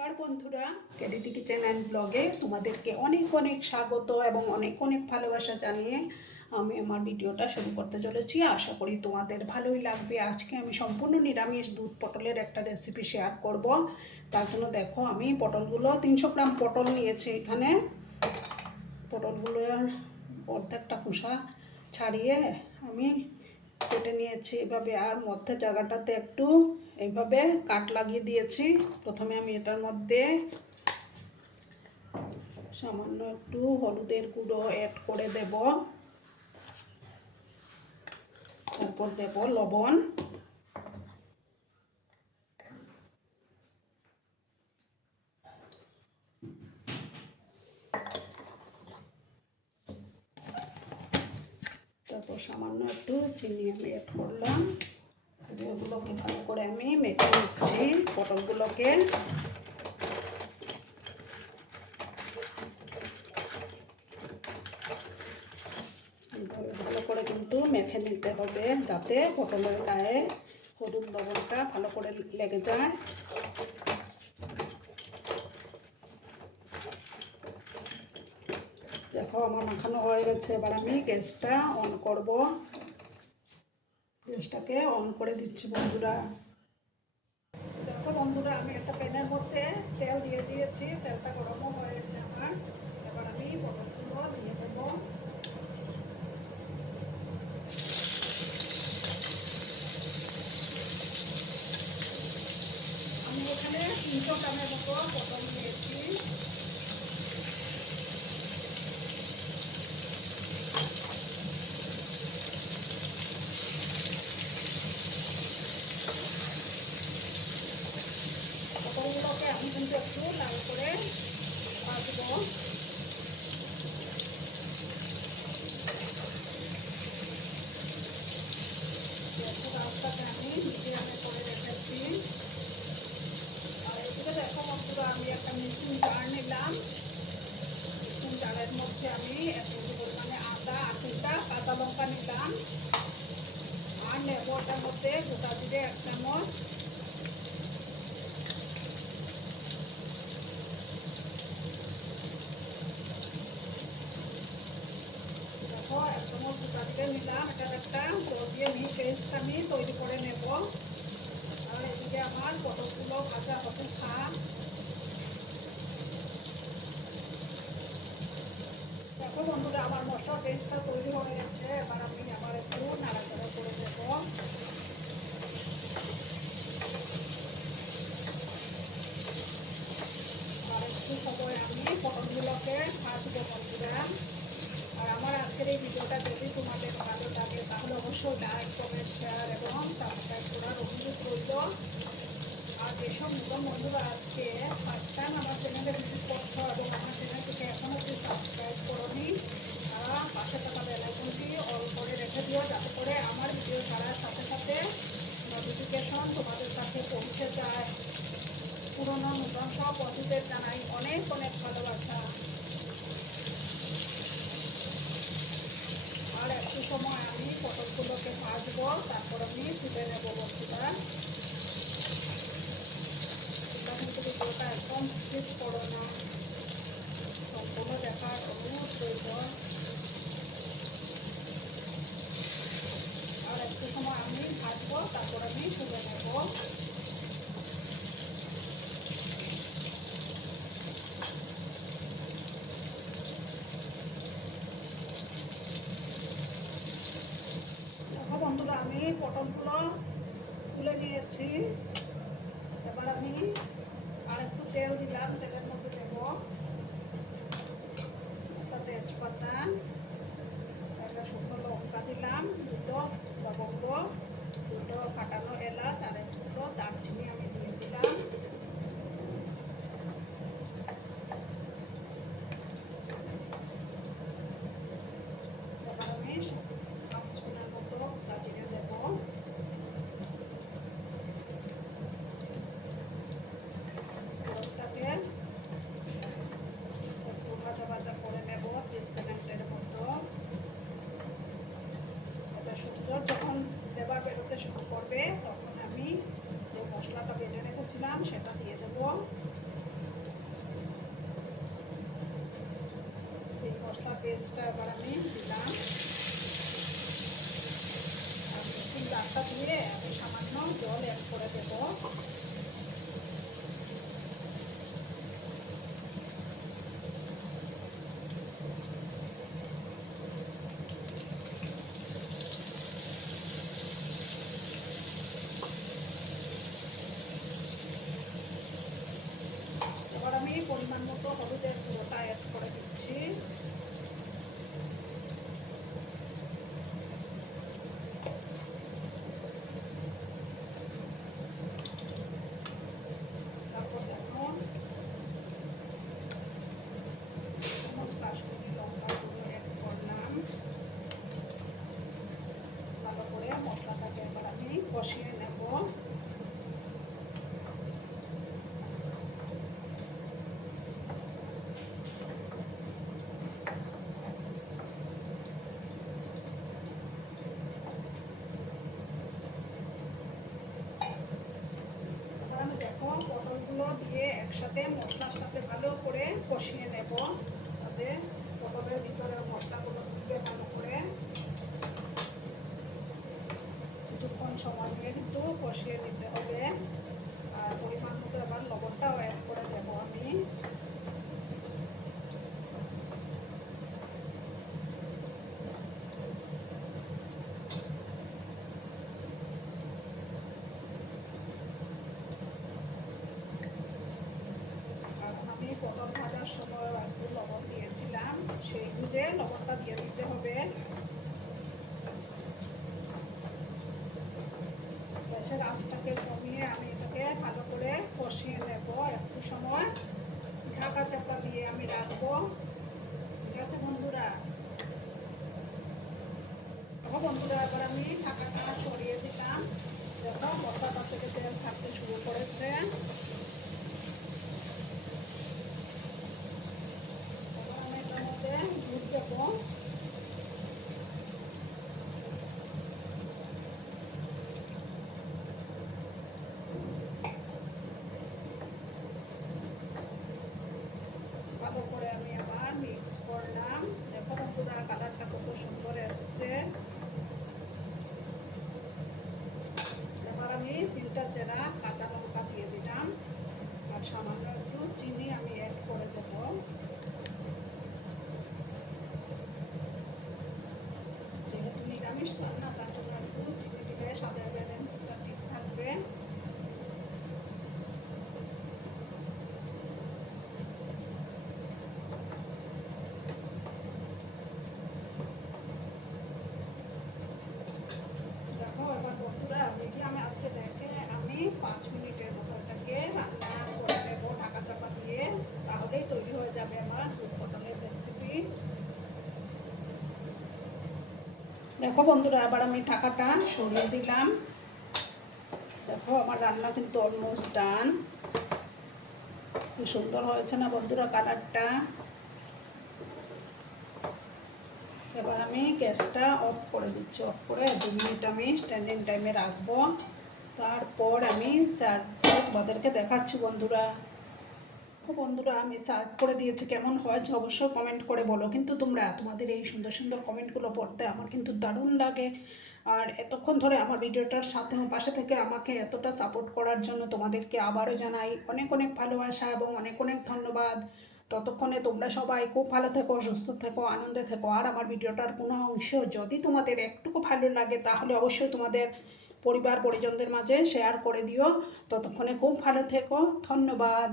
নমস্কার বন্ধুরা, কেডিটি kitchen and ব্লগে তোমাদেরকে অনেক অনেক স্বাগত এবং অনেক অনেক ভালোবাসা জানিয়ে আমি আমার ভিডিওটা শুরু করতে চলেছি। আশা করি তোমাদের ভালোই লাগবে। আজকে আমি সম্পূর্ণ নিরামিষ দুধ পটলের একটা রেসিপি শেয়ার করব। তার জন্য দেখো, আমি পটলগুলো 300 গ্রাম পটল নিয়েছি। এখানে পটলগুলোর অর্ধেকটা খোসা ছাড়িয়ে আমি কেটে নিয়েছি এভাবে, আর মধ্যে জায়গাটাতে একটু এইভাবে কাট লাগিয়ে দিয়েছি। প্রথমে আমি এটার মধ্যে সামান্য একটু হলুদের গুঁড়ো অ্যাড করে দেব, তারপর দেব লবণ, তারপর সামান্য একটু চিনি আমি অ্যাড করলাম। এগুলোকে ভালো করে আমি মেখে নিচ্ছি পটলগুলোকে। ভালো করে কিন্তু মেখে নিতে হবে, যাতে পটলের গায়ে হলুদ লবণটা ভালো করে লেগে যায়। দেখো, আমার মাখানো হয়ে গেছে। এবার আমি গ্যাসটা অন করব। গ্যাসটাকে অন করে দিচ্ছি বন্ধুরা। দেখো বন্ধুরা, আমি একটা প্যানের মধ্যে তেল দিয়ে দিয়েছি। তেলটা গরমও হয়ে গেছে আমার। এবার আমি পটলগুলো দিয়ে দেব। আমি এখানে 300 গ্রামের মতো পটল নিয়েছি। পটলগুলোকে আমি কিন্তু একটু লাল করে ভাজবো। রাস্তাতে আমি মিডিয়ামে করে রেখেছি। আর এদিকে দেখো বন্ধুরা, আমি একটা মিক্সিং জার নিলাম। মিক্সিং জারের মধ্যে আমি একটু পরিমাণে আদা আর 2টা কাঁচা লঙ্কা নিলাম, আর নেব ওটার মধ্যে গোটা জিরে 1 চামচ। দেখো, 1 চামচ গোটা জিরে নিলাম। এটার একটা জল দিয়ে পেস্ট আমি তৈরি করে নেব। আর এদিকে আমার পটলগুলো ভাজা হতে থাক। দেখো বন্ধুরা, আমার মশলা পেস্টটা তৈরি হয়ে গেছে। এবার আমি আবার একটু নাড়াচাড়া করে দেব। আর একটু সময় আমি পটলগুলোকে ভাজবো বন্ধুরা। আর আমার আজকের এই ভিডিওটা যদি তোমাদের ভালো লাগে তাহলে অবশ্যই লাইক, কমেন্ট, শেয়ার এবং সাবস্ক্রাইব করার অনুরোধ রইল। আর যেসব নতুন বন্ধুরা আজকে ফার্স্ট টাইম আমার চ্যানেলে ভিজিট করছো এবং আমার চ্যানেলটিকে এখনও অবধি সাবস্ক্রাইব করোনি, তারা পাশে থাকা বেল আইকনটি অল করে রেখে দিও, যাতে করে আমার ভিডিও ছাড়ার সাথে সাথে নোটিফিকেশন তোমাদের কাছে পৌঁছে যায়। পুরনো নতুন সব বন্ধুদের জানাই অনেক অনেক ভালোবাসা। আর একটু সময় আমি পটলগুলোকে ভাজবো, তারপর আমি তুলে নেব বন্ধুরা। তোমরা কিন্তু ভিডিওটা একদম স্কিপ করো না, সম্পূর্ণ দেখার অনুরোধ রইল। আর একটু সময় আমি ভাজবো, তারপর আমি তুলে নেব। দেখো বন্ধুরা, আমি পটলগুলো তুলে নিয়েছি। এবার আমি আর একটু তেল দিলাম। তেলের মধ্যে দেব একটা তেজপাতা, একটা শুকনো লঙ্কা দিলাম, 2টো লবঙ্গ, 2টো ফাটানো এলাচ আর 1 দারচিনি আমি দিয়ে দিলাম। এবার আমি 1/2 স্পুনের মতো দারচিনি দেব। ফোড়নটাকে একটু ভাজা ভাজা করে নেব 30 সেকেন্ডের মতো। এটা সুন্দর যখন ফ্লেভার বেরোতে শুরু করবে, তখন আমি যে মশলাটা পেস্টটা এবার আমি দিলাম। আর মিক্সির জারটা ধুয়ে আমি সামান্য জল অ্যাড করে দেবো। এবার আমি পরিমাণ মতো হলুদের গুঁড়োটা অ্যাড করে দিচ্ছি। তারপর দেখুন কাশ্মীরি লঙ্কা গুঁড়ো অ্যাড করলাম। ভালো করে মশলাটাকে এবার আমি কষিয়ে নেব। দেখো পটলগুলো দিয়ে একসাথে মশলার সাথে ভালো করে কষিয়ে নেব, যাতে পটলের ভিতরে মশলাগুলো ঢুকে ভালো করে। কিছুক্ষণ সময় নিয়ে কিন্তু কষিয়ে নিতে হবে। আর পরিমাণ মতো এবার লবণটাও অ্যাড করে দেব আমি। আমি পটল ভাজার সময় একটু লবণ দিয়েছিলাম, সেই বুঝে লবণটা দিয়ে দিতে হবে। গ্যাসের আঁচটাকে কমিয়ে আমি এটাকে ভালো করে কষিয়ে নেব। একটু সময় ঢাকা চাপা দিয়ে আমি রাখবো। ঠিক আছে বন্ধুরা? বন্ধুরা এবার আমি ঢাকাটা সরিয়ে দিলাম। দেখো মশলাটা থেকে তেল ছাড়তে শুরু করেছে। এবার আমি এটার মধ্যে দুধ দেবো। ভালো করে আমি আবার মিক্স করলাম। দেখো বন্ধুরা কালারটা কত সুন্দর এসছে। এবার আমি 3টা চেরা কাঁচা লঙ্কা দিয়ে দিলাম আর সামান্য একটু চিনি আমি অ্যাড করে দেব। যেহেতু নিরামিষ রান্না তার জন্য একটু চিনি দিলে স্বাদের ব্যালেন্সটা ঠিক থাকবে। দেখো এবার বন্ধুরা মিডিয়ামে আঁচে রেখে আমি 5 মিনিটের মতো এটাকে রান্না করে নেব ঢাকা চাপা দিয়ে। তাহলেই তৈরি হয়ে যাবে আমার দুধ পটলের রেসিপি। দেখো বন্ধুরা এবার আমি ঢাকাটা সরিয়ে দিলাম। দেখো আমার রান্না কিন্তু অলমোস্ট ডান। খুব সুন্দর হয়েছে না বন্ধুরা কালারটা? এবার আমি গ্যাসটা অফ করে দিচ্ছি। অফ করে 2 মিনিট আমি স্ট্যান্ডিং টাইমে রাখবো। তারপর আমি সার্ভ করে তোমাদেরকে দেখাচ্ছি বন্ধুরা। বন্ধুরা আমি সার্ভ করে দিয়েছি, কেমন হয়েছে অবশ্যই কমেন্ট করে বলো। কিন্তু তোমরা তোমাদের এই সুন্দর সুন্দর কমেন্টগুলো পড়তে আমার কিন্তু দারুণ লাগে। আর এতক্ষণ ধরে আমার ভিডিওটার সাথে পাশে থেকে আমাকে এতটা সাপোর্ট করার জন্য তোমাদেরকে আবারও জানাই অনেক অনেক ভালোবাসা এবং অনেক অনেক ধন্যবাদ। ততক্ষণে তোমরা সবাই খুব ভালো থেকো, সুস্থ থেকো, আনন্দে থেকো। আর আমার ভিডিওটার কোনো অংশ যদি তোমাদের একটুকু ভালো লাগে তাহলে অবশ্যই তোমাদের পরিবার পরিজনদের মাঝে শেয়ার করে দিও। ততক্ষণে খুব ভালো থেকো। ধন্যবাদ।